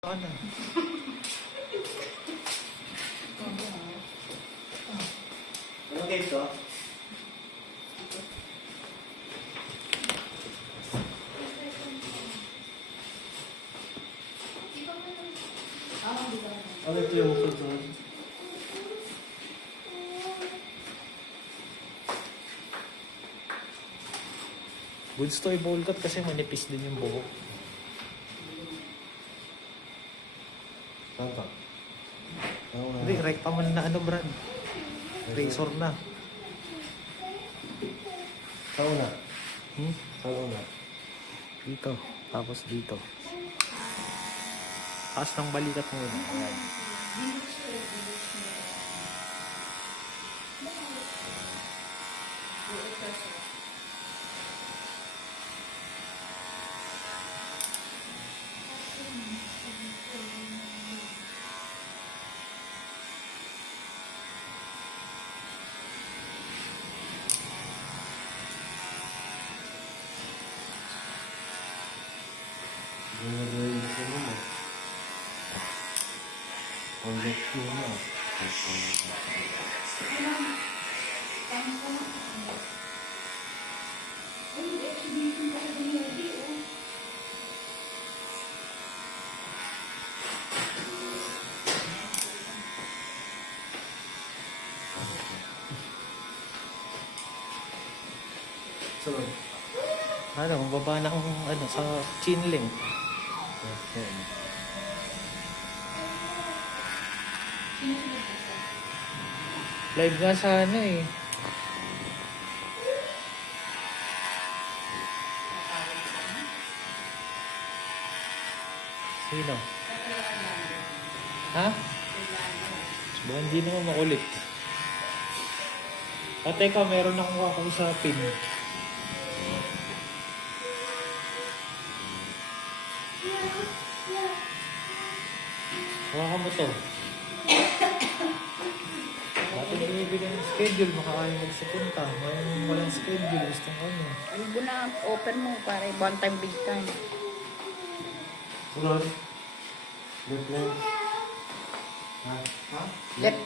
Ano? Ano kayo ito? Ano ito yung sunod? Goods to i-bowl cut kasi manipis din yung buhok. Saan ka? Hindi, rekta man na ano, Brad. Razor na. Saan una? Hmm? Saan una? Dito. Tapos dito. Taas ng balikat mo yun. Ayan. Ginagawa ko naman. Ang left ko na. Saan? Ano, mababa na ang ano, sa chin length. Ayan. Live nga sana eh. Sino? Ha? Baka hindi naman makulit. Teka, meron akong kakausapin. Hawa ka mo to. Dati binibigyan ng schedule, makakain magsapunta. Ngayon walang schedule, gusto ko ano. Ano mo na, open mo para one time, big time. Sunod. Left lane. Ha? Ha? Left.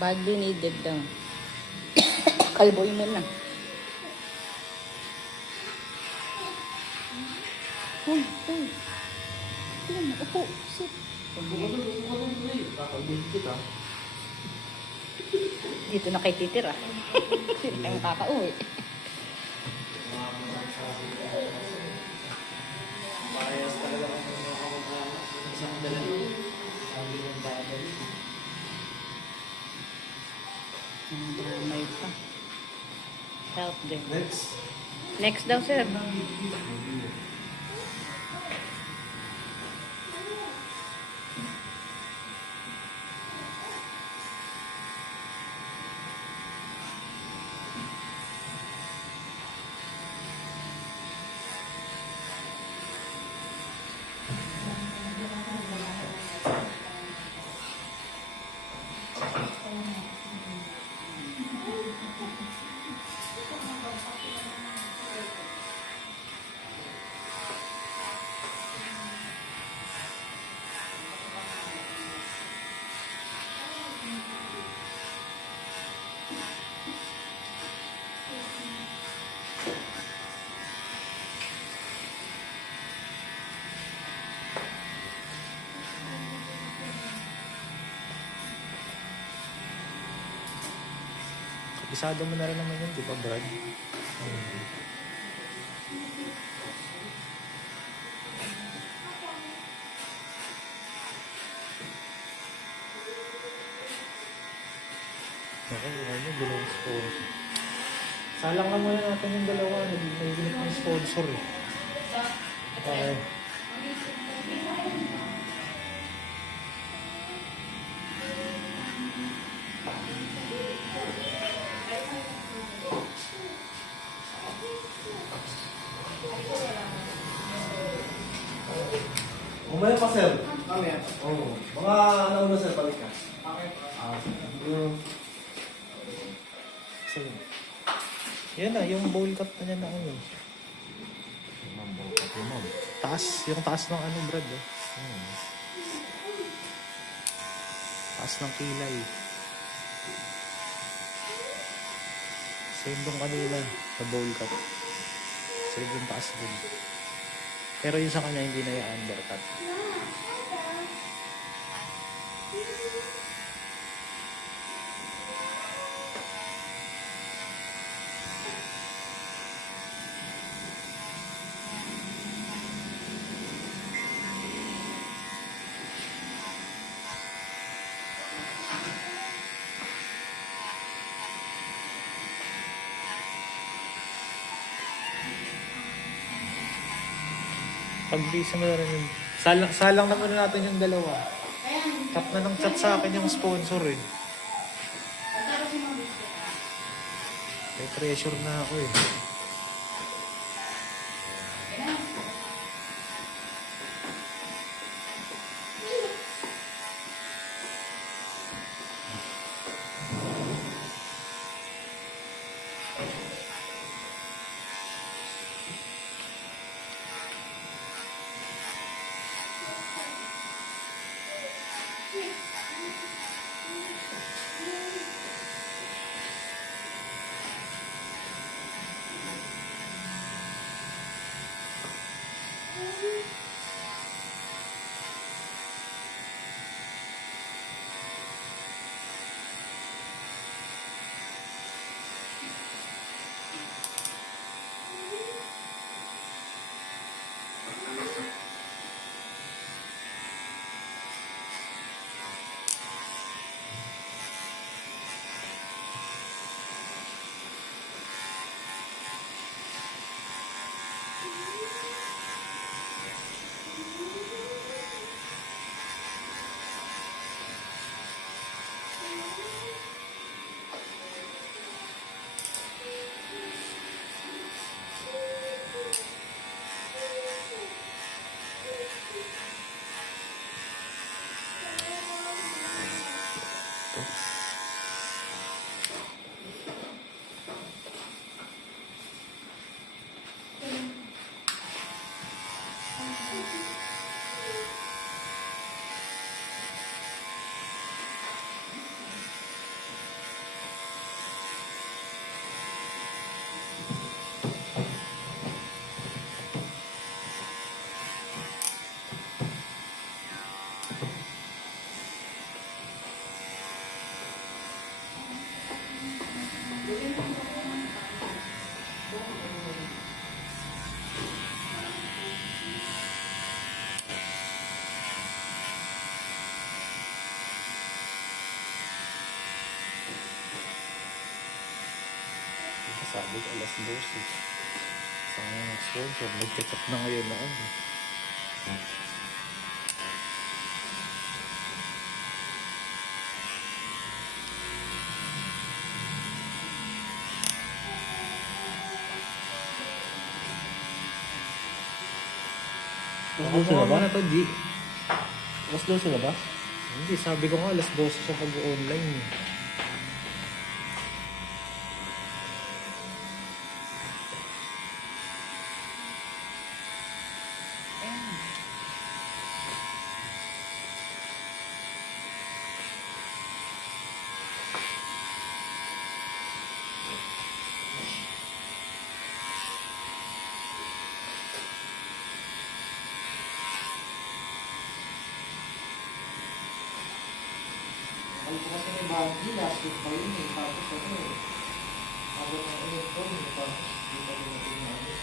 Badly needed daw. Kalboy mo na. Uy, uy. Tingnan mo, upo. Sit. Kakabili kita. Dito na kay titira. Sino kayong kakauwi? Parehas talaga kung isang dala. Sabi ng babay. May pa. Help them. Next. Next daw, sir. Isado mo na rin naman yun, di ba, Brad? Okay, ano, dalawang sponsor. Salang na muna natin yung dalawa. Nagigilip ng sponsor eh. Okay. Umaya pa, sir. Mamaya. Oo. Mga ano sir, balik ka. Okay. Sige. Yan na, yung bowl cut na yan na ano. Mambol ka po, ma'am. Taas, yung taas ng ano, Brad. Eh. Taas ng kilay. Same dong kanina, sa bowl cut. Same yung taas din. Pero yung sa kanya hindi na yung undercut. Pag-visa mo na rin yun. Salang na muna natin yung dalawa. Chat na ng chat sa akin yung sponsor eh. May pressure na ako eh. Sabi ko alas 12. Sa mga sponsor, nag-chat na ngayon na ano. Alas 12 na ba? Na to, G. Alas 12 na ba? Hindi, sabi ko nga alas 12 siya pag-online eh. Ay, ko kasi may bagay, last week pa yun eh. Tapos ano eh. Tapos ang ulit ko, tapos di pa rin natin na ano.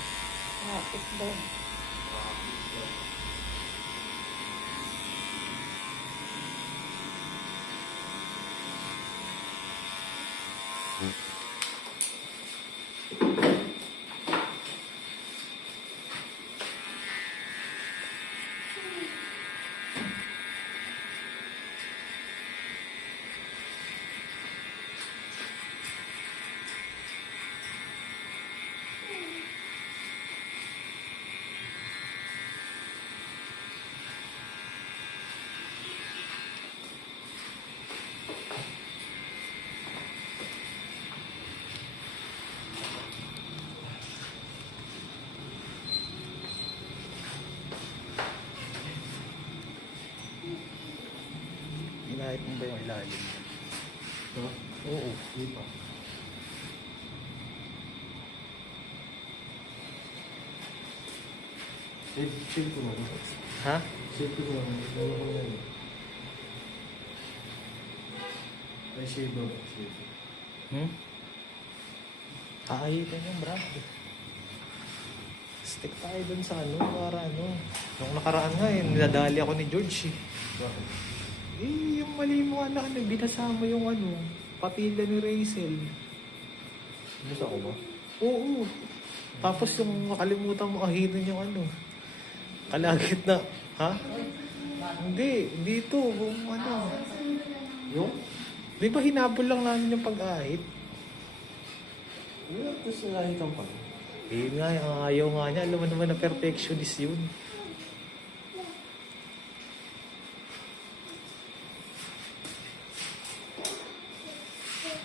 Traffic daw. Kahit mo ba yung ilalim? Ito? Oo. Hindi pa. Save ko na. Ha? Save ko na. Ano ko yan eh. Ay, save ba? Save. Hmm? Aayitin yung Brad. Stick tayo dun sa ano, para ano. Nung nakaraan nga eh, ninadali ako ni George eh. Bakit? Eh, yung mali mo anak na, binasa mo yung ano, papila ni Rachel. Gusto ko ba? Oo. Tapos yung makalimutan mo ahirin yung ano. Kalagit na, ha? Hindi, dito, kung ano. Yung? Di ba hinabol lang namin yung pag-ahit? Wala ko sa lahitan pa. Eh nga, ang ayaw nga niya. Alam mo naman na perfectionist yun.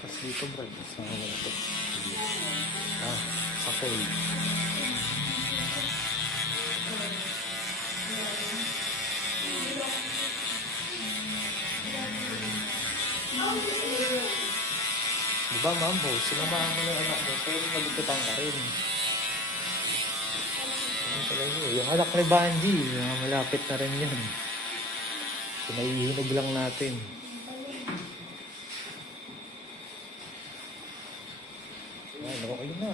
Tapos dito, Brad. Saan mo na ito? Ah, sa fold. Diba, ma'am? Oh, sinamahan mo ng anak mo. Pero malikutan ka rin. Ano talaga yun? Yung anak ni Banji, malapit na rin yan. Pinahihinog lang natin. Yan, okay na.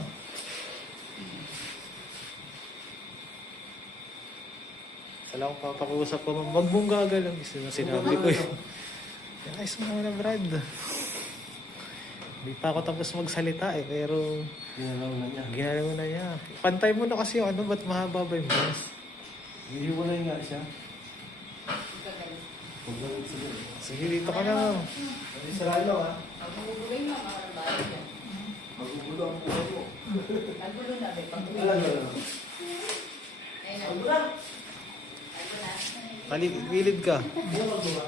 Sala akong papakusap ko, wag mong gagalaw. Sinabi ko yun. Ayos mo na, Brad. Hindi pa ako tapos magsalita eh, pero Ginalaw na niya. ginalaw na niya. Pantay mo na kasi yung ano, ba't mahaba ba yung boss? Hihiwalay nga siya. Huwag lang sila. Sige, dito ka na. Ay, sarado ah. Maguguloy na mga bahay niya. Magugulo ang buhay mo. Nagulo na, may pag-uwi. Alam mo. Ayun na. Ayun na. Gilid ka. Buwan mo ba?